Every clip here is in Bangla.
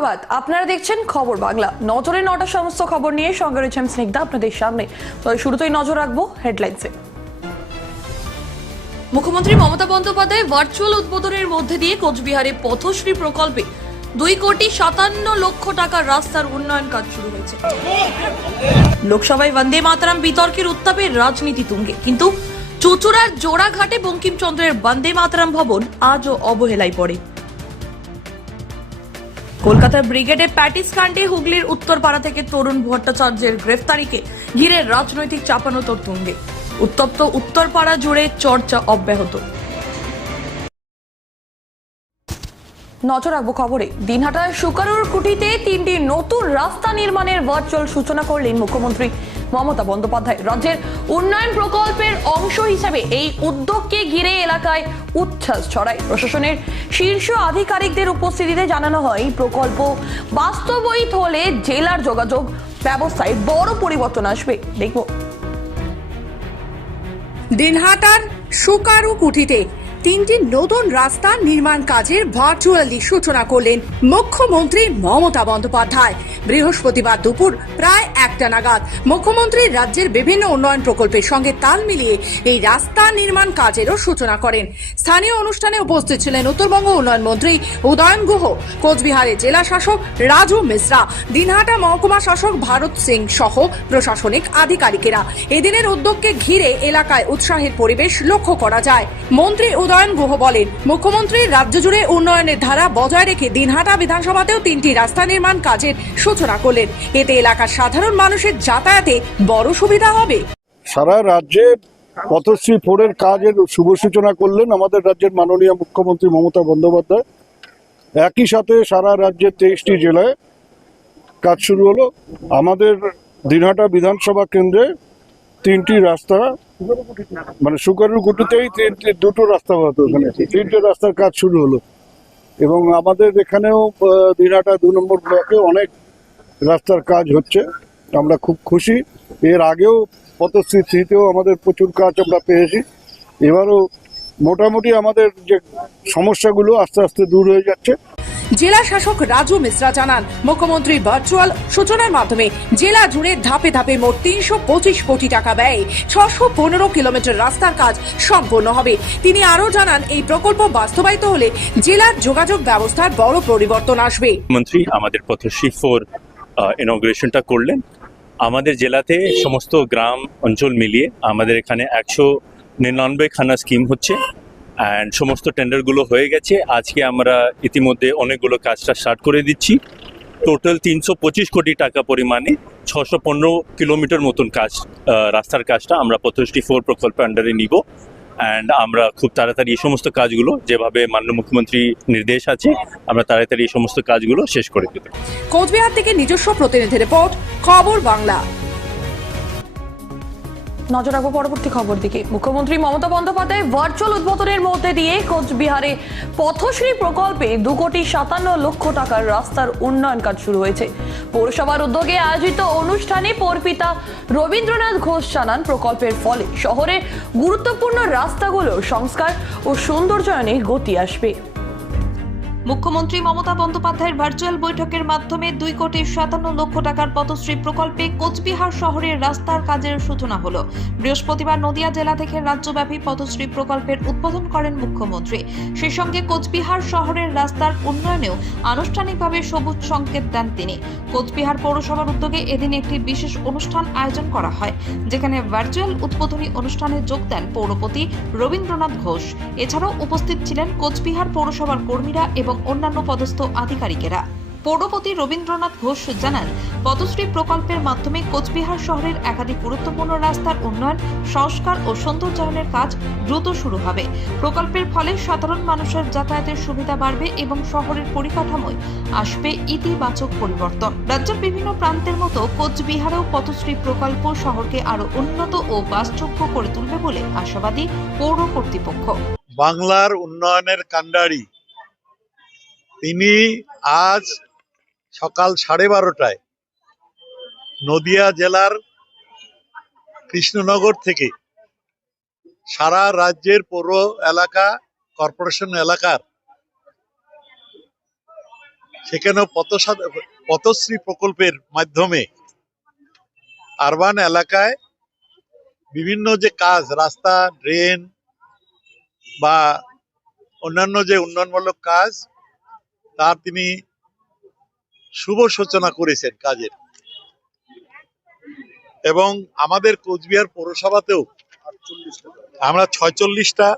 সুপ্রভাত আপনারা দেখছেন খবর বাংলা। নজরে নটা সমস্ত খবর নিয়ে সঙ্গে রয়েছে আমি স্নিগ্ধা, আপনাদের সামনে। তবে শুরুতেই নজর রাখব হেডলাইন্সে। মুখ্যমন্ত্রী মমতা বন্দ্যোপাধ্যায় ভার্চুয়াল উদ্বোধনের মধ্যে দিয়ে কোচবিহারে পথশ্রী প্রকল্পে দুই কোটি সাতান্ন লক্ষ টাকার রাস্তার উন্নয়ন কাজ শুরু হয়েছে। লোকসভায় বন্দে মাতরম বিতর্কের উত্তাপে রাজনীতি তুঙ্গে। কিন্তু চুচুড়ার জোড়াঘাটে বঙ্কিমচন্দ্রের বন্দে মাতরম ভবন আজও অবহেলায় পড়ে। কলকাতার ব্রিগেডের প্যাটিস কাণ্ডে হুগলির উত্তরপাড়া থেকে তরুণ ভট্টাচার্যের গ্রেফতারিকে ঘিরে রাজনৈতিক চাপানোতর তুঙ্গে উত্তপ্ত উত্তরপাড়া জুড়ে চর্চা অব্যাহত। নজর রাখব খবরে। দিনহাটার সুকারুর কুটিতে তিনটি নতুন রাস্তা নির্মাণের ভার্চুয়াল সূচনা করলেন মুখ্যমন্ত্রী। মমতা বন্দ্যোপাধ্যায়। রাজ্যের উন্নয়ন প্রকল্পের অংশ হিসাবে এই উদ্যোগকে ঘিরে এলাকায় উচ্ছ্বাস ছড়ায়। প্রশাসনের শীর্ষ আধিকারিকদের উপস্থিতিতে জানানো হয়, প্রকল্প বাস্তবায়িত হলে জেলার যোগাযোগ ব্যবস্থায় বড় পরিবর্তন আসবে। দেখব। দিনহাটার সুকারু কুঠিতে তিনটি নতুন রাস্তা নির্মাণ কাজের ভার্চুয়ালি সূচনা করলেন মুখ্যমন্ত্রী মমতা বন্দ্যোপাধ্যায়। বৃহস্পতিবার দুপুর প্রায় একটা নাগাদ মুখ্যমন্ত্রী রাজ্যের বিভিন্ন উন্নয়ন প্রকল্পের সঙ্গে তাল মিলিয়ে এই রাস্তা নির্মাণ কাজেরও সূচনা করেন। স্থানীয় অনুষ্ঠানে উপস্থিত ছিলেন উত্তরবঙ্গ উন্নয়ন মন্ত্রী উদয়ন গুহ, কোচবিহারের জেলা শাসক রাজু মিশ্রা, দিনহাটা মহকুমা শাসক ভারত সিং সহ প্রশাসনিক আধিকারিকেরা। এদিনের উদ্যোগকে ঘিরে এলাকায় উৎসাহের পরিবেশ লক্ষ্য করা যায়। মন্ত্রী উদয়ন গুহ বলেন মুখ্যমন্ত্রী রাজ্য জুড়ে উন্নয়নের ধারা বজায় রেখে দিনহাটা বিধানসভাতেও তিনটি রাস্তা নির্মাণ কাজের সূচনা করলেন। এতে এলাকার সাধারণ মানুষের যাতায়াতে বড় সুবিধা হবে। সারা রাজ্যে পথশ্রী ফোরের কাজের শুভ সূচনা করলেন আমাদের রাজ্যের মাননীয় মুখ্যমন্ত্রী মমতা বন্দ্যোপাধ্যায়। একই সাথে সারা রাজ্যের তেইশটি জেলায় কাজ শুরু হলো। আমাদের দিনহাটা বিধানসভা কেন্দ্রে তিনটি রাস্তা মানে সুকারুর গুটিতেই দুটো রাস্তা হতো ওখানে। তিনটে রাস্তার কাজ শুরু হলো। এবং আমাদের এখানেও দিনহাটা দু নম্বর ব্লকে অনেক রাস্তার কাজ হচ্ছে। আমরা খুব খুশি। এর আগেও পথশ্রী থ্রিতেও আমাদের প্রচুর কাজ আমরা পেয়েছি। এবারও মোটামুটি আমাদের যে সমস্যাগুলো আস্তে আস্তে দূর হয়ে যাচ্ছে। জেলা শাসক রাজু মিশ্রা জানান, মুখ্যমন্ত্রী ভার্চুয়াল সূচনার মাধ্যমে জেলা জুড়ে ধাপে ধাপে মোট তিনশো পঁচিশ কোটি টাকা ব্যয়ে ছশো পনেরো কিলোমিটার রাস্তার কাজ সম্পন্ন হবে। তিনি আরও জানান, এই প্রকল্প বাস্তবায়িত হলে জেলার যোগাযোগ ব্যবস্থার বড় পরিবর্তন আসবে। মন্ত্রী আমাদের পথশ্রী ফোর ইনগ্রেশনটা করলেন। আমাদের জেলাতে সমস্ত গ্রাম অঞ্চল মিলিয়ে আমাদের এখানে একশো নিরানব্বই খানা স্কিম হচ্ছে। অ্যান্ড সমস্ত টেন্ডারগুলো হয়ে গেছে। আজকে আমরা ইতিমধ্যে অনেকগুলো কাজটা স্টার্ট করে দিচ্ছি। টোটাল তিনশো পঁচিশ কোটি টাকা পরিমাণে ছশো পনেরো কিলোমিটার মতন কাজ রাস্তার কাজটা আমরা পথশ্রী ফোর প্রকল্পের আন্ডারে নিব। অ্যান্ড আমরা খুব তাড়াতাড়ি এই সমস্ত কাজগুলো যেভাবে মাননীয় মুখ্যমন্ত্রী নির্দেশ আছে, আমরা তাড়াতাড়ি এই সমস্ত কাজগুলো শেষ করে দেবো। কোচবিহার থেকে নিজস্ব প্রতিনিধি রিপোর্ট, খবর বাংলা। নজর রাখব পরবর্তী খবর দিকে। মুখ্যমন্ত্রী মমতা বন্দ্যোপাধ্যায় ভার্চুয়াল উদ্বোধনের মধ্যে দিয়ে কোচবিহারে পথশ্রী প্রকল্পে দু কোটি সাতান্ন লক্ষ টাকার রাস্তার উন্নয়ন কাজ শুরু হয়েছে। পৌরসভার উদ্যোগে আয়োজিত অনুষ্ঠানে পরিপিতা রবীন্দ্রনাথ ঘোষ জানান, প্রকল্পের ফলে শহরে গুরুত্বপূর্ণ রাস্তাগুলোর সংস্কার ও সৌন্দর্যায়নে গতি আসবে। মুখ্যমন্ত্রী মমতা বন্দ্যোপাধ্যায়ের ভার্চুয়াল বৈঠকের মাধ্যমে দুই কোটি সাতান্ন লক্ষ টাকার পথশ্রী প্রকল্পে কোচবিহার শহরের রাস্তার কাজের সূচনা হল। বৃহস্পতিবার নদিয়া জেলা থেকে রাজ্যব্যাপী পথশ্রী প্রকল্পের উদ্বোধন করেন মুখ্যমন্ত্রী। সেই সঙ্গে কোচবিহার শহরের রাস্তার উন্নয়নেও আনুষ্ঠানিকভাবে সবুজ সংকেত দেন তিনি। কোচবিহার পৌরসভার উদ্যোগে এদিন একটি বিশেষ অনুষ্ঠান আয়োজন করা হয়, যেখানে ভার্চুয়াল উদ্বোধনী অনুষ্ঠানে যোগ দেন পৌরপতি রবীন্দ্রনাথ ঘোষ। এছাড়াও উপস্থিত ছিলেন কোচবিহার পৌরসভার কর্মীরা এবং অন্যান্য পদস্থ আধিকারিকেরা। পৌরপতি রবীন্দ্রনাথ ঘোষ জানান, পদশ্রী প্রকল্পের মাধ্যমে কোচবিহার শহরের একাধিক গুরুত্বপূর্ণ রাস্তার উন্নয়ন, সংস্কার ও সৌন্দর্যায়নের কাজ দ্রুত শুরু হবে। প্রকল্পের ফলে সাধারণ মানুষের যাতায়াতের সুবিধা বাড়বে এবং শহরের পরিকাঠামোয় আসবে ইতিবাচক পরিবর্তন। রাজ্যের বিভিন্ন প্রান্তের মতো কোচবিহারেও পথশ্রী প্রকল্প শহরকে আরও উন্নত ও বাসযোগ্য করে তুলবে বলে আশাবাদী পৌর কর্তৃপক্ষ। বাংলার উন্নয়নের কাণ্ডারি তিনি আজ সকাল সাড়ে বারোটায় নদিয়া জেলার কৃষ্ণনগর থেকে সারা রাজ্যের পৌর এলাকা, কর্পোরেশন এলাকার পথসা- পথশ্রী প্রকল্পের মাধ্যমে আরবান এলাকায় বিভিন্ন যে কাজ, রাস্তা, ড্রেন বা অন্যান্য যে উন্নয়নমূলক কাজ তার তিনি শুভ সূচনা করেছেন কাজের। এবং আমাদের কোচবিহার পৌরসভাতেও আমরা ছয়চল্লিশটা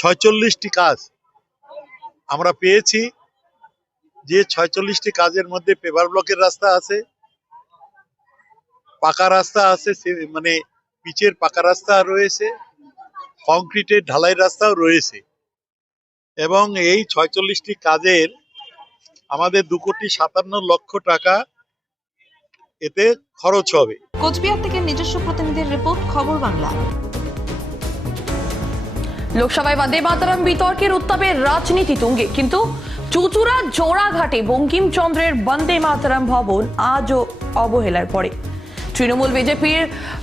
ছয়চল্লিশটি কাজ আমরা পেয়েছি। যে ছয়চল্লিশটি কাজের মধ্যে পেপার ব্লকের রাস্তা আছে, পাকা রাস্তা আছে মানে পিচের পাকা রাস্তা রয়েছে, কংক্রিটের ঢালাই রাস্তাও রয়েছে। এবং এই ছয়চল্লিশটি কাজের আমাদের দু কোটি সাতান্ন লক্ষ টাকা এতে খরচ হবে। কোচবিহার থেকে নিজস্ব প্রতিনিধির রিপোর্ট, খবর বাংলা। লোকসভায় বন্দে মাতারাম বিতর্কের উত্তাপে রাজনীতি তুঙ্গে, কিন্তু চুচুড়া, জোড়াঘাটে বঙ্কিমচন্দ্রের বন্দে মাতারাম ভবন আজও অবহেলার পড়ে তৃণমূল বিজেপির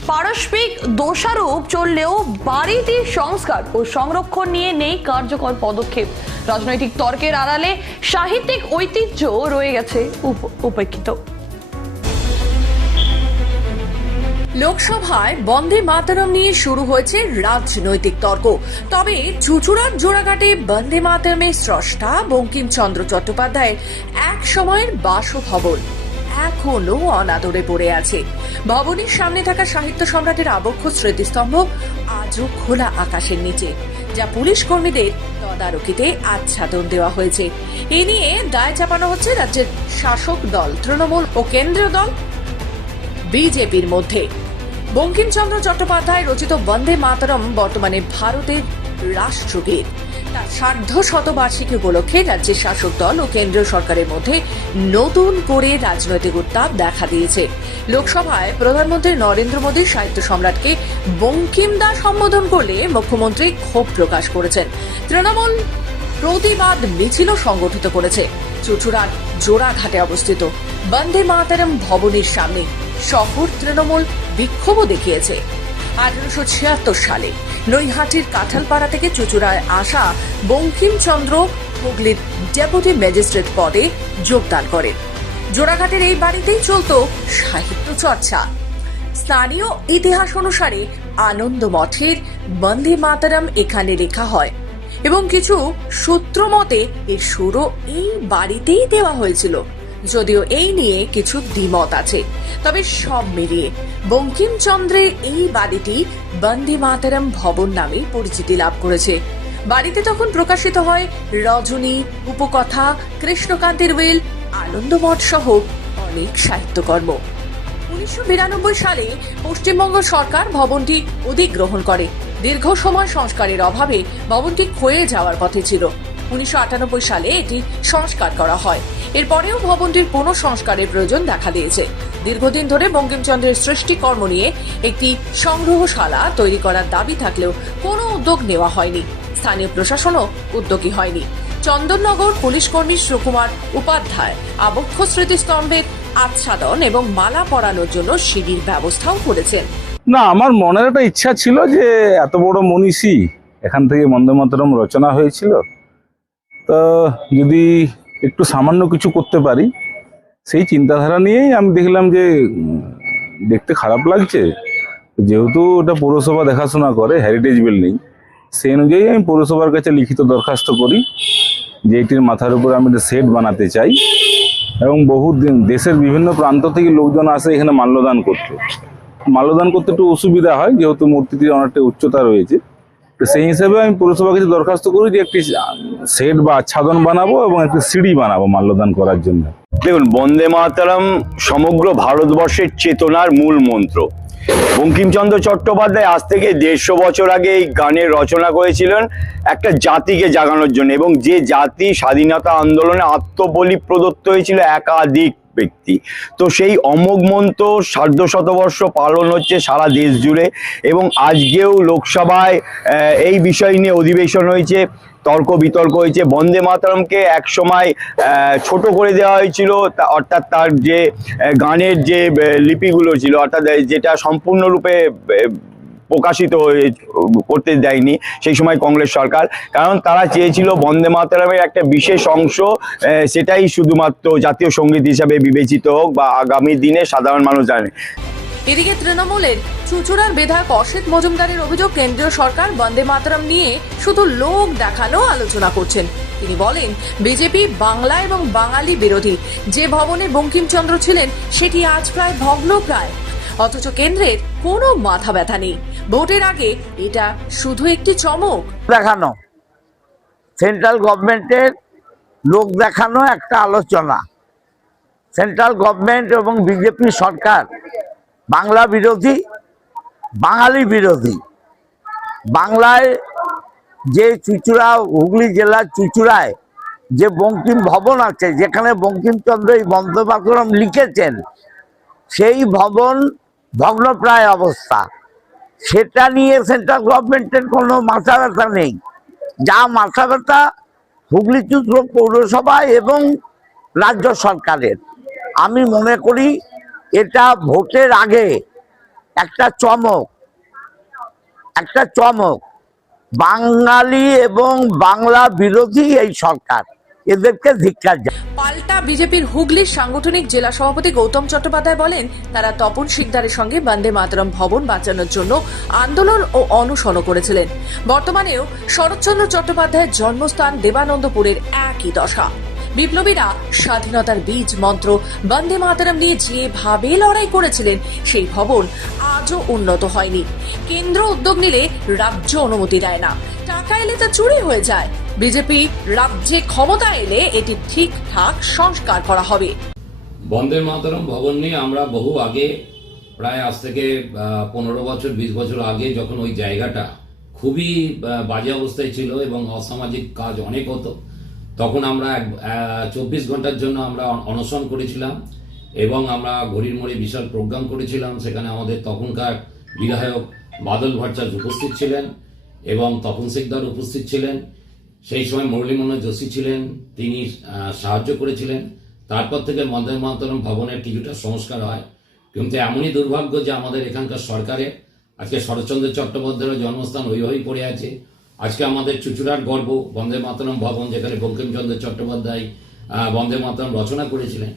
পারস্পরিক দোষারোপ চললেও বাড়িটি সংস্কার ও সংরক্ষণ নিয়ে নেই কার্যকর পদক্ষেপ। রাজনৈতিক তর্কের আড়ালে সাহিত্যিক ঐতিহ্য রয়ে গেছে উপেক্ষিত। লোকসভায় বন্দে মাতরম নিয়ে শুরু হয়েছে রাজনৈতিক তর্ক। তবে চুচুড়ার জোড়াঘাটে বন্দে মাতরমের স্রষ্টা বঙ্কিমচন্দ্র চট্টোপাধ্যায়ের এক সময়ের বাসভবন। এখনও অনাদরে পড়ে আছে। ভবনের সামনে থাকা সাহিত্য সম্রাটের আবক্ষ স্মৃতিস্তম্ভ আজও খোলা আকাশের নিচে, যা পুলিশ কর্মীদের তদারকিতে আচ্ছাদন দেওয়া হয়েছে। এ নিয়ে দায় চাপানো হচ্ছে রাজ্যের শাসক দল, তৃণমূল ও কেন্দ্রীয় দল, বিজেপির মধ্যে। বঙ্কিমচন্দ্র চট্টোপাধ্যায় রচিত বন্দে মাতরম বর্তমানে ভারতের রাষ্ট্রগীত। সার্ধ শতবার্ষিকী উপলক্ষে রাজ্যের শাসক দল ও কেন্দ্রীয় সরকারের মধ্যে নতুন করে রাজনৈতিক উত্তাপ দেখা দিয়েছে। লোকসভায় প্রধানমন্ত্রী নরেন্দ্র মোদী সাহিত্য সম্রাটকে বঙ্কিমদা সম্বোধন করলে মুখ্যমন্ত্রী ক্ষোভ প্রকাশ করেছেন। তৃণমূল প্রতিবাদ মিছিলও সংগঠিত করেছে। চুচুড়ার জোড়াঘাটে অবস্থিত বন্দে মাতারম ভবনের সামনে শহর তৃণমূল বিক্ষোভও দেখিয়েছে। আঠারোশো ছিয়াত্তর সালে নৈহাটির কাঁঠালপাড়া থেকে চুচুড়ায় আসা বঙ্কিমচন্দ্র হুগলির ডেপুটি ম্যাজিস্ট্রেট পদে যোগদান করেন। জোড়াঘাটের এই বাড়িতেই চলত সাহিত্য চর্চা। স্থানীয় ইতিহাস অনুসারে আনন্দ মঠের বন্দে মাতারাম এখানে লেখা হয় এবং কিছু সূত্র মতে এর সুরও এই বাড়িতেই দেওয়া হয়েছিল। যদিও এই নিয়ে কিছু দ্বিমত আছে। তবে সব মিলিয়ে বঙ্কিমচন্দ্রের এই বাড়িটি বন্দে মাতারাম ভবন নামে পরিচিতি লাভ করেছে। বাড়িতে তখন প্রকাশিত হয় রজনী, উপকথা, কৃষ্ণকান্তের উইল, আনন্দমঠ সহ অনেক সাহিত্যকর্ম। উনিশশো বিরানব্বই সালে পশ্চিমবঙ্গ সরকার ভবনটি অধিগ্রহণ করে। দীর্ঘ সময় সংস্কারের অভাবে ভবনটি ক্ষয়ে যাওয়ার পথে ছিল। উনিশশো আটানব্বই সালে এটি সংস্কার করা হয়। এরপরেও ভবনটির পুনঃ সংস্কারের প্রয়োজন দেখা দিয়েছে। দীর্ঘদিন ধরে বঙ্কিমচন্দ্রের সৃষ্টিকর্ম নিয়ে একটি সংগ্রহশালা তৈরি করার দাবি থাকলেও কোনো উদ্যোগ নেওয়া হয়নি। স্থানীয় প্রশাসনও উদ্যোগী হয়নি। চন্দননগর পুলিশ কর্মী সুকুমার উপাধ্যায় আবক্ষ স্মৃতিস্তম্ভের আচ্ছাদন এবং মালা পরানোর জন্য সিঁড়ির ব্যবস্থাও করেছেন। না, আমার মনের একটা ইচ্ছা ছিল যে এত বড় মনীষী এখান থেকে বন্দে মাতরম রচনা হয়েছিল। তো যদি একটু সামান্য কিছু করতে পারি, সেই চিন্তাধারা নিয়েই আমি দেখলাম যে দেখতে খারাপ লাগছে। যেহেতু ওটা পৌরসভা দেখাশোনা করে হেরিটেজ বিল্ডিং সেই অনুযায়ী আমি পৌরসভার কাছে লিখিত দরখাস্ত করি যে, এটির মাথার উপর আমি একটা সেট বানাতে চাই এবং বহু দেশের বিভিন্ন প্রান্ত থেকে লোকজন আসে এখানে মাল্যদান করতে। মাল্যদান করতে একটু অসুবিধা হয়, যেহেতু মূর্তিটির অনেকটা উচ্চতা রয়েছে। তো সেই হিসেবে আমি পৌরসভার দরখাস্ত করি যে একটি সেট বা আচ্ছাদন বানাবো এবং একটি সিঁড়ি বানাবো মাল্যদান করার জন্য। দেখুন, বন্দে মাতরম সমগ্র ভারতবর্ষের চেতনার মূল মন্ত্র। বঙ্কিমচন্দ্র চট্টোপাধ্যায় আজ থেকে দেড়শো বছর আগে এই গানের রচনা করেছিলেন একটা জাতিকে জাগানোর জন্য এবং যে জাতি স্বাধীনতা আন্দোলনে আত্মবলি প্রদত্ত হয়েছিল একাধিক। ব্যক্তি। তো সেই অমোঘ মন্ত্র সার্ধ শতবর্ষ পালন হচ্ছে সারা দেশ জুড়ে এবং আজকেও লোকসভায় এই বিষয় নিয়ে অধিবেশন হয়েছে, তর্ক বিতর্ক হয়েছে। বন্দে মাতরমকে এক সময় ছোট করে দেওয়া হয়েছিল অর্থাৎ তার যে গানের যে লিপিগুলো ছিল, অর্থাৎ যেটা সম্পূর্ণরূপে প্রকাশিত করতে দেয়নি সেই সময় কংগ্রেস সরকার। কারণ তারা চেয়েছিল বন্দে মাতরমের একটা বিশেষ অংশ সেটাই শুধুমাত্র জাতীয় সংগীত হিসাবে বিবেচিত হোক বা আগামী দিনে সাধারণ মানুষ জানে। এদিকে তৃণমূলের চুচুড়ার বিধায়ক অসিত মজুমদারের অভিযোগ, কেন্দ্রীয় সরকার বন্দে মাতরম নিয়ে শুধু লোক দেখানো আলোচনা করছেন। তিনি বলেন, বিজেপি বাংলা এবং বাঙালি বিরোধী। যে ভবনে বঙ্কিমচন্দ্র ছিলেন, সেটি আজ প্রায় ভগ্ন প্রায় অথচ কেন্দ্রের কোনো মাথা ব্যথা নেই। ভোটের আগে এটা শুধু একটি চমক। দেখানো। সেন্ট্রাল গভর্নমেন্টের লোক দেখানো একটা আলোচনা। সেন্ট্রাল গভর্নমেন্ট এবং বিজেপি সরকার, বাংলা বিরোধী, বাঙালি বিরোধী। বাংলায় যে চুচুড়া, হুগলি জেলার চুচুড়ায় যে বঙ্কিম ভবন আছে, যেখানে বঙ্কিমচন্দ্র এই বন্দে লিখেছেন, সেই ভবন ভগ্নপ্রায় অবস্থা। সেটা নিয়ে সেন্ট্রাল গভর্নমেন্টের কোনো মাথা ব্যথা নেই। যা মাথা ব্যথা হুগলি চুত্র পৌরসভা এবং রাজ্য সরকারের। আমি মনে করি এটা ভোটের আগে একটা চমক একটা চমক। বাঙালি এবং বাংলা বিরোধী এই সরকার। এদেরকে ধিক্কার যায় পাল্টা বিজেপির হুগলির সাংগঠনিক জেলা সভাপতি গৌতম চট্টোপাধ্যায় বলেন, তারা তপন শিকদারের সঙ্গে বন্দে মাতরম ভবন বাঁচানোর জন্য আন্দোলন ও অনশন করেছিলেন। বর্তমানেও শরৎচন্দ্র চট্টোপাধ্যায়ের জন্মস্থান দেবানন্দপুরের একই দশা। বিপ্লবীরা স্বাধীনতার বীজ মন্ত্র বন্দে মাতরম নিয়ে যেভাবে লড়াই করেছিলেন, সেই ভবন আজও উন্নত হয়নি। কেন্দ্র উদ্যোগ নিলে রাজ্য অনুমতি দেয় না। টাকা এলে তা চুরি হয়ে যায়। বিজেপি রাজ্যে ক্ষমতা এলে এটি ঠিকঠাক সংস্কার করা হবে। বন্দে মাতরম ভবন নিয়ে আমরা বহু আগে, প্রায় আজ থেকে পনেরো বছর, বিশ বছর আগে যখন ওই জায়গাটা খুবই বাজে অবস্থায় ছিল এবং অসামাজিক কাজ অনেক হতো, তখন আমরা চব্বিশ ঘণ্টার জন্য আমরা অনশন করেছিলাম এবং আমরা ঘড়ির মোড়ে বিশাল প্রোগ্রাম করেছিলাম। সেখানে আমাদের তখনকার বিধায়ক বাদল ভট্টাচার্য উপস্থিত ছিলেন এবং তপন সিকদার উপস্থিত ছিলেন। সেই সময় মুরলী মনোজ যোশী ছিলেন, তিনি সাহায্য করেছিলেন। তারপর থেকে বন্দে মাতরম ভবনের কিছুটা সংস্কার হয়। কিন্তু এমনই দুর্ভাগ্য যে আমাদের এখানকার সরকারে আজকে শরৎচন্দ্র চট্টোপাধ্যায়ের জন্মস্থান ওই হয়েই পড়ে আছে। আজকে আমাদের চুচুড়ার গর্ব, বন্দে মাতরম ভবন যেখানে বঙ্কিমচন্দ্র চট্টোপাধ্যায় বন্দে মাতরম রচনা করেছিলেন।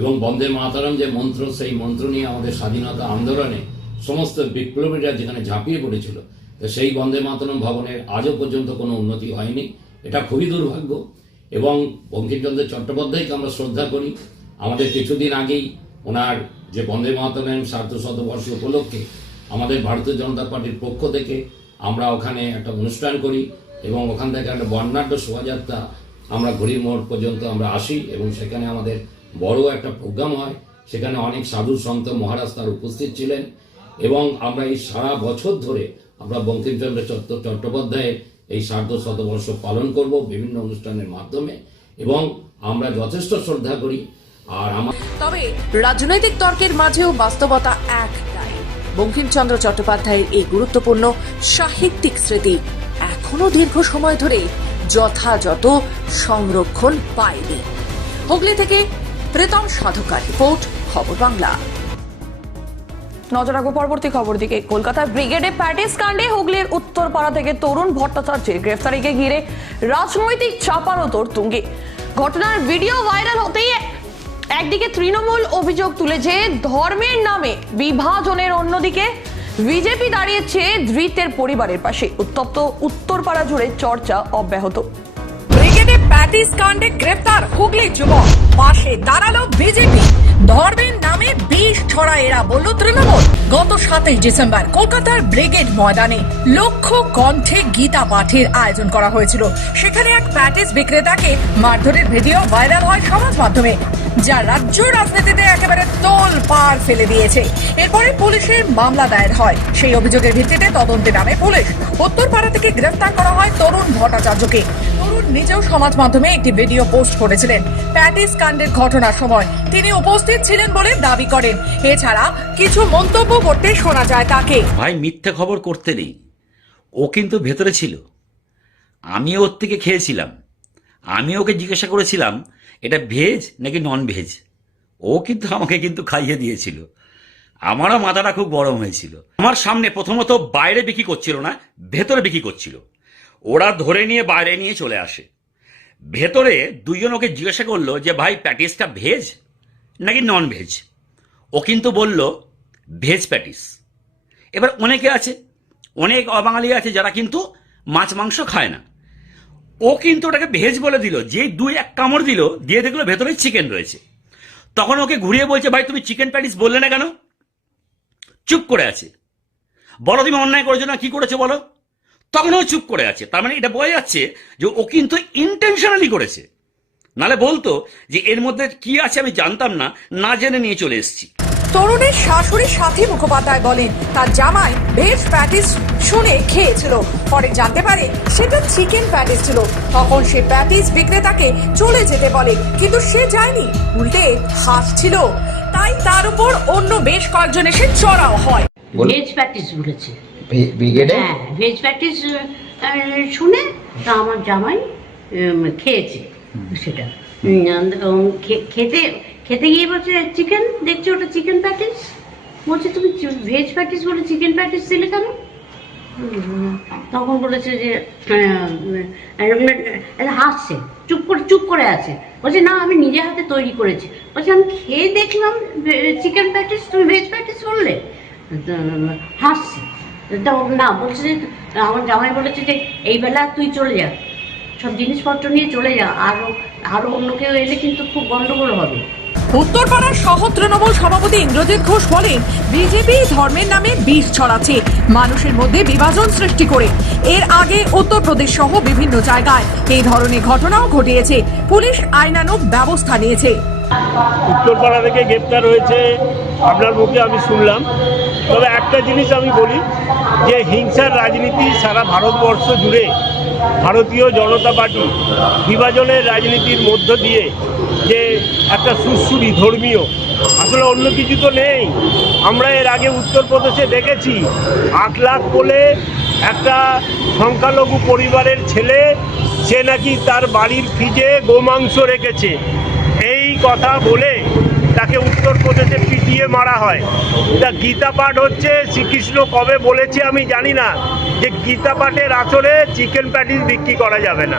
এবং বন্দে মাতরম যে মন্ত্র, সেই মন্ত্র নিয়ে আমাদের স্বাধীনতা আন্দোলনে সমস্ত বিপ্লবীরা যেখানে ঝাঁপিয়ে পড়েছিল, তো সেই বন্দে মাতরম ভবনের আজও পর্যন্ত কোনো উন্নতি হয়নি। এটা খুবই দুর্ভাগ্য এবং বঙ্কিমচন্দ্র চট্টোপাধ্যায়কে আমরা শ্রদ্ধা করি। আমাদের কিছুদিন আগেই ওনার যে বন্দে মাতরম সার্ধ শতবর্ষ উপলক্ষে আমাদের ভারতীয় জনতা পার্টির পক্ষ থেকে আমরা ওখানে একটা অনুষ্ঠান করি এবং ওখান থেকে একটা বর্ণাঢ্য শোভাযাত্রা আমরা ঘড়ির মোড় পর্যন্ত আমরা আসি এবং সেখানে আমাদের বড় একটা প্রোগ্রাম হয়। সেখানে অনেক সাধু সন্ত মহারাজ তার উপস্থিত ছিলেন এবং আমরা এই সারা বছর ধরে আমরা বঙ্কিমচন্দ্র চট্ট- চট্টোপাধ্যায়ের এই সার্ধ শতবর্ষ পালন করব বিভিন্ন অনুষ্ঠানের মাধ্যমে এবং আমরা যথেষ্ট শ্রদ্ধা করি আর আমার তবে রাজনৈতিক তর্কের মাঝেও বাস্তবতা একটাই। বঙ্কিমচন্দ্র চট্টোপাধ্যায়ের এই গুরুত্বপূর্ণ সাহিত্যিক স্মৃতি এখনও দীর্ঘ সময় ধরে যথাযথ সংরক্ষণ পায়নি। হুগলি থেকে প্রীতম সাধকার রিপোর্ট, খবর বাংলা। নজর রাখব পরবর্তী খবর দিকে। কলকাতার ব্রিগেডে প্যাটিস কাণ্ডে হুগলির উত্তরপাড়া থেকে তরুণ ভট্টাচার্যের গ্রেফতারিকে ঘিরে রাজনৈতিক চাপানোতর তুঙ্গে ঘটনার ভিডিও ভাইরাল হতেই একদিকে তৃণমূল অভিযোগ তুলেছে, ধর্মের নামে বিভাজনের অন্যদিকে বিজেপি দাঁড়িয়েছে ধৃতের পরিবারের পাশে। উত্তপ্ত উত্তরপাড়া জুড়ে চর্চা অব্যাহত। ব্রিগেডে প্যাটিস কাণ্ডে গ্রেফতার হুগলি যুবক। পাশে দাঁড়াল বিজেপি। ধর্মের নামে বিষ ছড়া এরা বলল তৃণমূল। গত সাতই ডিসেম্বর কলকাতার ব্রিগেড ময়দানে লক্ষ কণ্ঠে গীতা পাঠের আয়োজন করা হয়েছিল। সেখানে এক প্যাটিস বিক্রেতাকে মারধরের ভিডিও ভাইরাল হয় সমাজ মাধ্যমে। যা রাজ্য রাজনীতিতে একেবারে তোল পার ফেলে দিয়েছে। এরপরে পুলিশের মামলা দায়ের হয়। সেই অভিযোগের ভিত্তিতে তদন্তে নামে পুলিশ। উত্তরপাড়া থেকে গ্রেফতার করা হয় তরুণ ভট্টাচার্যকে। তরুণ নিজেও সমাজ মাধ্যমে একটি ভিডিও পোস্ট করেছিলেন। প্যাটিস কাণ্ডের ঘটনার সময় তিনি উপস্থিত ছিলেন বলে দাবি করেন। এছাড়া কিছু মন্তব্য করতে শোনা যায় তাকে। ভাই, মিথ্যে খবর করতে নেই। ও কিন্তু ভেতরে ছিল। আমি ওর থেকে খেয়েছিলাম। আমি ওকে জিজ্ঞাসা করেছিলাম এটা ভেজ নাকি নন ভেজ ও কিন্তু আমাকে কিন্তু খাইয়ে দিয়েছিল। আমারও মাথাটা খুব গরম হয়েছিল। আমার সামনে প্রথমত বাইরে বিক্রি করছিল না, ভেতরে বিক্রি করছিল। ওরা ধরে নিয়ে বাইরে নিয়ে চলে আসে। ভেতরে দুইজন ওকে জিজ্ঞাসা করল যে, ভাই, প্যাটিসটা ভেজ নাকি নন ভেজ ও কিন্তু বলল, ভেজ প্যাটিস। এবার অনেকে আছে, অনেক অবাঙালি আছে যারা কিন্তু মাছ, মাংস খায় না। ও কিন্তু ওটাকে ভেজ বলে দিল। যে দুই এক কামড় দিল, দিয়ে দেখল ভেতরে চিকেন রয়েছে। তখন ওকে ঘুরিয়ে বলছে, ভাই, তুমি চিকেন প্যাটিস বললে না কেন? চুপ করে আছে। বলো তুমি অন্যায় করেছ না, কি করেছ বলো? তখন ও চুপ করে আছে। তার মানে এটা বোঝা যাচ্ছে যে ও কিন্তু ইন্টেনশনালি করেছে। নালে বলতো যে, এর মধ্যে কি আছে আমি জানতাম না না জেনে নিয়ে চলে এসেছি। তরুণের শাশুড়ি সাথী মুখোপাধ্যায় বলেন, তার জামাই ভেজ প্যাটিস শুনে খেয়েছিল। পরে জানতে পারে সেটা চিকেন প্যাটিস ছিল। তখন সে প্যাটিস বিক্রেতাকে চলে যেতে বলে কিন্তু সে যায়নি। উল্টে হাসছিল তাই তার উপর অন্য বেশ কয়েকজন এসে চড়াও হয়। ভেজ প্র্যাকটিস বলেছে। ব্রিগেডে হ্যাঁ ভেজ প্র্যাকটিস শুনে তা আমার জামাই উম, খেয়েছে সেটা। উম, খে- খেতে খেতে গিয়ে বলছে চিকেন দেখছি ওটা চিকেন প্যাটিস বলছে তুমি ভেজ প্যাটিস বলে চিকেন প্যাটিস দিলে কেন? তখন বলেছে যে হাসছে, চুপ করে চুপ করে আছে। বলছে, না, আমি নিজে হাতে তৈরি করেছি। বলছে, আমি খেয়ে দেখলাম চিকেন প্যাটিস তুমি ভেজ প্যাটিস করলে? হাসছে। তো, না, বলছে যে, আমার জামাই বলেছে যে, এই বেলা তুই চলে যা। সব জিনিসপত্র নিয়ে চলে যা। আরও আরও অন্য কেউ এলে কিন্তু খুব গন্ডগোল হবে। উত্তরপাড়ার সহ তৃণমূল সভাপতি ইন্দ্রজিৎ ঘোষ বলেন, বিজেপি ধর্মের নামে বিষ ছড়াচ্ছে, মানুষের মধ্যে বিভাজন সৃষ্টি করে। এর আগে উত্তরপ্রদেশ সহ বিভিন্ন জায়গায় এই ধরনের ঘটনাও ঘটিয়েছে। পুলিশ আইনানুগ ব্যবস্থা নিয়েছে। উত্তরপাড়া থেকে গ্রেপ্তার হয়েছে, আপনার মুখে আমি শুনলাম। তবে একটা জিনিস আমি বলি, যে হিংসার রাজনীতি সারা ভারতবর্ষ জুড়ে ভারতীয় জনতা পার্টি বিভাজনের রাজনীতির মধ্য দিয়ে যে একটা সুশ্রুরি ধর্মীয়। আসলে অন্য কিছু তো নেই। আমরা এর আগে উত্তরপ্রদেশে দেখেছি, আট লাখ বলে একটা সংখ্যালঘু পরিবারের ছেলে, সে নাকি তার বাড়ির ফ্রিজে গোমাংস রেখেছে। এই কথা বলে তাকে উত্তরপ্রদেশে পিটিয়ে মারা হয়। তা গীতা পাঠ হচ্ছে, শ্রীকৃষ্ণ কবে বলেছে আমি জানি না। যে গীতা পাঠের আসরে চিকেন প্যাটিস বিক্রি করা যাবে না।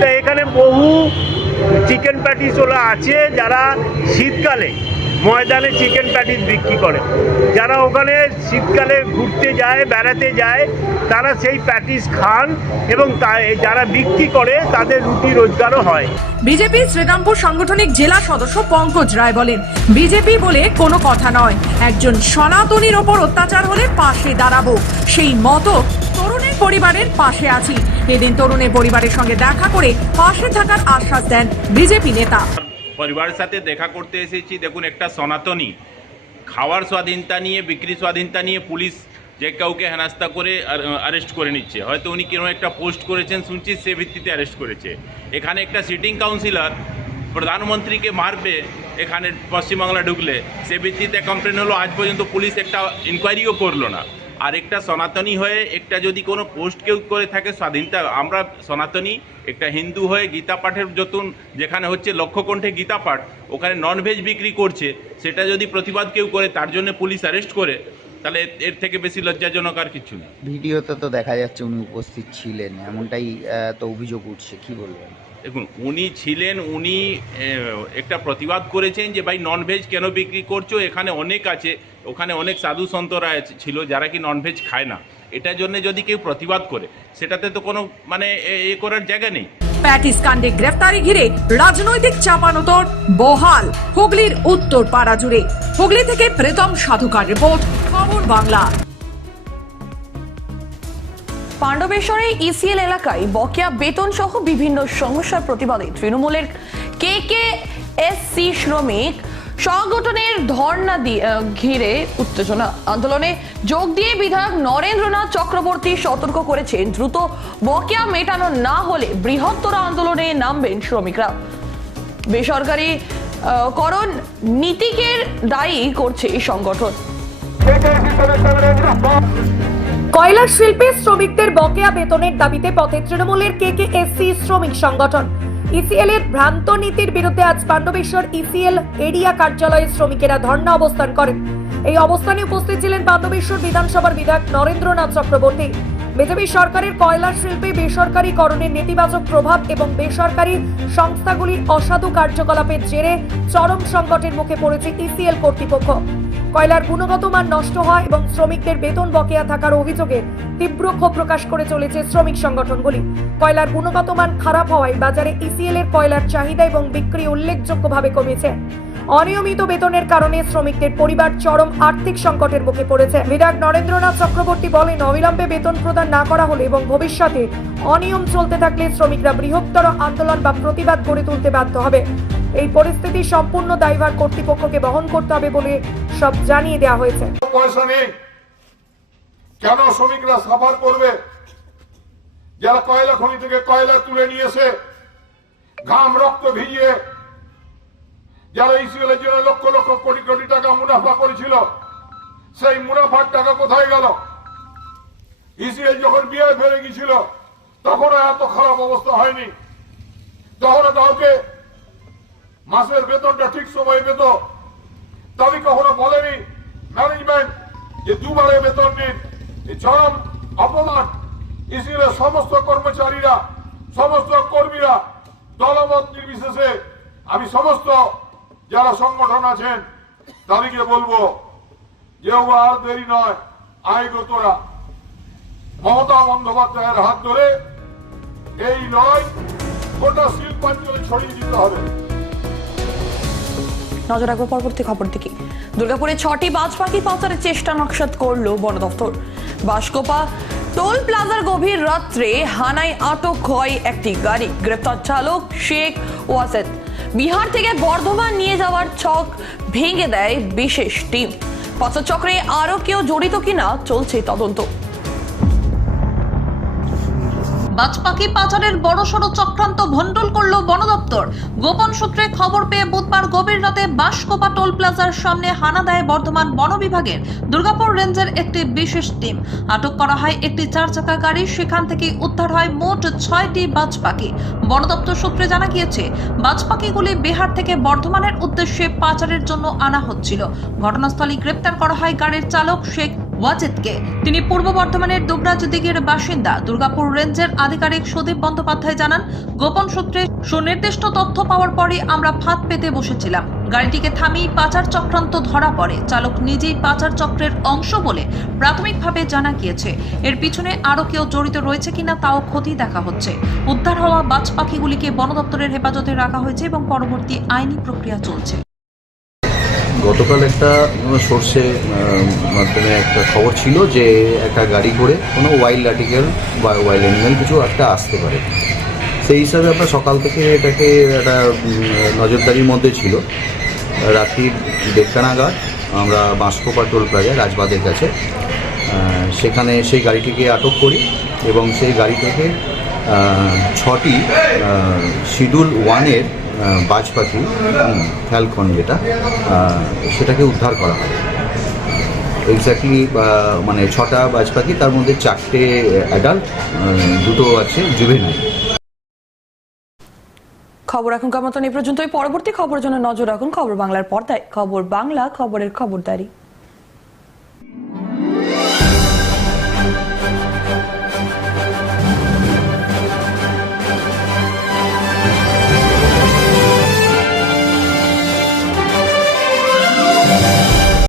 তা এখানে বহু চিকেন প্যাটিস ওলা আছে যারা শীতকালে ময়দানে চিকেন প্যাটিস বিক্রি করে। যারা ওখানে শীতকালে ঘুরতে যায়, বেড়াতে যায়, তারা সেই প্যাটিস খান এবং যারা বিক্রি করে, তাদের রুটি রোজগারও হয়। বিজেপি শ্রীরামপুর সাংগঠনিক জেলা সদস্য পঙ্কজ রায় বলেন, বিজেপি বলে কোনো কথা নয়। একজন সনাতনীর ওপর অত্যাচার হলে পাশে দাঁড়াবো। সেই মতো তরুণের পরিবারের পাশে আছি। এদিন তরুণের পরিবারের সঙ্গে দেখা করে পাশে থাকার আশ্বাস দেন বিজেপি নেতা। পরিবারের সাথে দেখা করতে এসেছি। দেখুন, একটা সনাতনী খাওয়ার স্বাধীনতা নিয়ে বিক্রি স্বাধীনতা নিয়ে পুলিশ যে কাউকে হেনাস্তা করে অ্যারেস্ট করে নিচ্ছে। হয়তো উনি কেন একটা পোস্ট করেছেন শুনছি, সে ভিত্তিতে অ্যারেস্ট করেছে। এখানে একটা সিটিং কাউন্সিলর প্রধানমন্ত্রীকে মারবে, এখানে পশ্চিমবাংলা ঢুকলে। সে ভিত্তিতে কমপ্লেন হলো, আজ পর্যন্ত পুলিশ একটা ইনকোয়ারিও করল না। আর একটা সনাতনী হয়ে একটা যদি কোনো পোস্ট কেউ করে থাকে স্বাধীনতা আমরা সনাতনী একটা হিন্দু হয়ে গীতা পাঠের যতন যেখানে হচ্ছে লক্ষ্যকণ্ঠে গীতা পাঠ ওখানে ননভেজ বিক্রি করছে সেটা যদি প্রতিবাদ কেউ করে তার জন্য পুলিশ অ্যারেস্ট করে তাহলে এর- এর থেকে বেশি লজ্জাজনক আর কিছু নেই ভিডিওতে তো দেখা যাচ্ছে উনি উপস্থিত ছিলেন এমনটাই তো অভিযোগ উঠছে কি বলবেন? দেখুন উনি ছিলেন উনি একটা প্রতিবাদ করেছেন যে ভাই ননভেজ কেন বিক্রি করছ? এখানে অনেক আছে ওখানে অনেক সাধু সন্তরা ছিল যারা কি ননভেজ খায় না। এটার জন্য যদি কেউ প্রতিবাদ করে সেটাতে তো কোনো মানে এ- করার জায়গা নেই। প্যাটিস কাণ্ডে গ্রেফতারি ঘিরে রাজনৈতিক চাপানোতর বহাল হুগলির উত্তর পাড়া জুড়ে। হুগলি থেকে প্রীতম সাধুকার রিপোর্ট খবর বাংলা। পাণ্ডবেশ্বরে ইসিএল এলাকায় বকেয়া বেতন সহ বিভিন্ন সমস্যার প্রতিবাদে তৃণমূলের কে কে এসসি শ্রমিক সংগঠনের ধর্ণা ঘিরে উত্তেজনা। আন্দোলনে যোগ দিয়ে বিধায়ক নরেন্দ্রনাথ চক্রবর্তী সতর্ক করেছেন। দ্রুত বকেয়া মেটানো না হলে বৃহত্তর আন্দোলনে নামবেন শ্রমিকরা। বেসরকারি করণ নীতিকের দায়ী করছে এই সংগঠন। কয়লা শিল্পে শ্রমিকদের বকেয়া বেতনের দাবিতে পথে তৃণমূলের কে কে এসসি শ্রমিক সংগঠন। ইসিএল এর ভ্রান্ত নীতির বিরুদ্ধে আজ পাণ্ডবেশ্বর ইসিএল এরিয়া কার্যালয়ে শ্রমিকেরা ধর্ণা অবস্থান করেন। এই অবস্থানে উপস্থিত ছিলেন বান্দবেশ্বর বিধানসভার বিধায়ক নরেন্দ্রনাথ চক্রবর্তী। বিজেপি সরকারের কয়লা শিল্পে বেসরকারীকরণের নেতিবাচক প্রভাব এবং বেসরকারি সংস্থাগুলির অসাধু কার্যকলাপের জেরে চরম সংকটের মুখে পড়েছে ইসিএল কর্তৃপক্ষ। কয়লার গুণগত মান নষ্ট হওয়া এবং শ্রমিকদের বেতন বকেয়া থাকার অভিযোগে তীব্র ক্ষোভ প্রকাশ করে চলেছে শ্রমিক সংগঠনগুলি। কয়লার গুণগত মান খারাপ হওয়ায় বাজারে ইসিএল এর কয়লার চাহিদা এবং বিক্রি উল্লেখযোগ্যভাবে কমেছে। অনিয়মিত বেতনের কারণে শ্রমিকদের পরিবার চরম আর্থিক সংকটের মুখে পড়েছে। বিধায়ক নরেন্দ্রনাথ চক্রবর্তী বলেন, অবিলম্বে বেতন প্রদান না করা হলে এবং ভবিষ্যতে অনিয়ম চলতে থাকলে শ্রমিকরা বৃহত্তর আন্দোলন বা প্রতিবাদ গড়ে তুলতে বাধ্য হবে। এই পরিস্থিতি সম্পূর্ণ দায়ভার কর্তৃপক্ষকে বহন করতে হবে বলে সব জানিয়ে দেওয়া হয়েছে। পয়সা নেই। কেন শ্রমিকরা সাফার করবে? যারা কয়লা খনি থেকে কয়লা তুলে নিয়েছে, ঘাম, রক্ত ভিজিয়ে, যারা ইসিএল এর জন্য লক্ষ লক্ষ কোটি কোটি টাকা মুনাফা করেছিল, সেই মুনাফার টাকা কোথায় গেল? ইসিএল যখন বিয়ে ফেলে গেছিল তখনও এত খারাপ অবস্থা হয়নি। তখনও কাউকে মাসের বেতনটা ঠিক সময় পেত দাবি কখনো বলেনি ম্যানেজমেন্ট যে দুবারে বেতন নিন। চরম অপমান। ইসিএলের সমস্ত কর্মচারীরা, সমস্ত কর্মীরা দলমত নির্বিশেষে আমি সমস্ত যারা সংগঠন আছেন, তাদেরকে বলব যে ও আর দেরি নয়, আয় গো তোরা। মমতা বন্দ্যোপাধ্যায়ের হাত ধরে এই নয়, গোটা শিল্পাঞ্চলে ছড়িয়ে দিতে হবে। নজর রাখব পরবর্তী খবর দিকে দুর্গাপুরে ছটি বাজ পাখি পাচারের চেষ্টা নকশাত করল বন দফতর। বাসকোপা টোল প্লাজার গভীর রাত্রে হানায় আটক হয় একটি গাড়ি। গ্রেপ্তার চালক শেখ ওয়াসেদ। বিহার থেকে বর্ধমান নিয়ে যাওয়ার ছক ভেঙে দেয় বিশেষ টিম। পাচার চক্রে আরও কেউ জড়িত কিনা চলছে তদন্ত। বাজপাখি পাচারের বড়সড় চক্রান্ত ভণ্ডুল করল বন দপ্তর গোপন সূত্রে খবর পেয়ে বুধবার গভীর রাতে বাঁশকোপা টোল প্লাজার সামনে হানা দেয় বর্ধমান বন বিভাগের দুর্গাপুর রেঞ্জের একটি বিশেষ টিম। আটক করা হয় একটি চার চাকা গাড়ি, সেখান থেকে উদ্ধার হয় মোট ছয়টি বাজপাখি। বন দপ্তর সূত্রে জানা গিয়েছে, বাজপাখিগুলি বিহার থেকে বর্ধমানের উদ্দেশ্যে পাচারের জন্য আনা হচ্ছিল। ঘটনাস্থলে গ্রেপ্তার করা হয় গাড়ির চালক শেখ ওয়াজেদকে। তিনি পূর্ব বর্ধমানের দুবরাজ দিঘির বাসিন্দা। দুর্গাপুর রেঞ্জের আধিকারিক সুদীপ বন্দ্যোপাধ্যায় জানান, গোপন সূত্রে সুনির্দিষ্ট তথ্য পাওয়ার পরে আমরা ফাঁদ পেতে বসেছিলাম। গাড়িটিকে থামিয়ে পাচার চক্রান্ত ধরা পড়ে। চালক নিজেই পাচার চক্রের অংশ বলে প্রাথমিকভাবে জানা গিয়েছে। এর পিছনে আরও কেউ জড়িত রয়েছে কিনা তাও ক্ষতি দেখা হচ্ছে। উদ্ধার হওয়া বাজ পাখিগুলিকে বন দপ্তরের হেফাজতে রাখা হয়েছে এবং পরবর্তী আইনি প্রক্রিয়া চলছে। গতকাল একটা সোর্সে মাধ্যমে একটা খবর ছিল যে একটা গাড়ি করে কোনো ওয়াইল্ড আর্টিকেল বা ওয়াইল্ড অ্যানিমেল কিছু একটা আসতে পারে। সেই হিসাবে আমরা সকাল থেকে এটাকে একটা নজরদারির মধ্যে ছিল। রাত্রির দেড়টা নাগাদ আমরা বাঁশকোপা টোল প্লাজা, রাজবাদের কাছে সেখানে সেই গাড়িটিকে আটক করি এবং সেই গাড়ি থেকে ছটি শিডিউল ওয়ানের বাজ পাখি ফ্যালকন যেটা সেটাকে উদ্ধার করা হয়। এক্স্যাক্টলি মানে ছটা বাজ পাখি তার মধ্যে চারটে অ্যাডাল্ট দুটো আছে জুভেনাইল খবর এখনকার মতন এই ওই পরবর্তী খবর জন্য নজর রাখুন খবর বাংলার পর্দায়। খবর বাংলা, খবরের খবরদারি।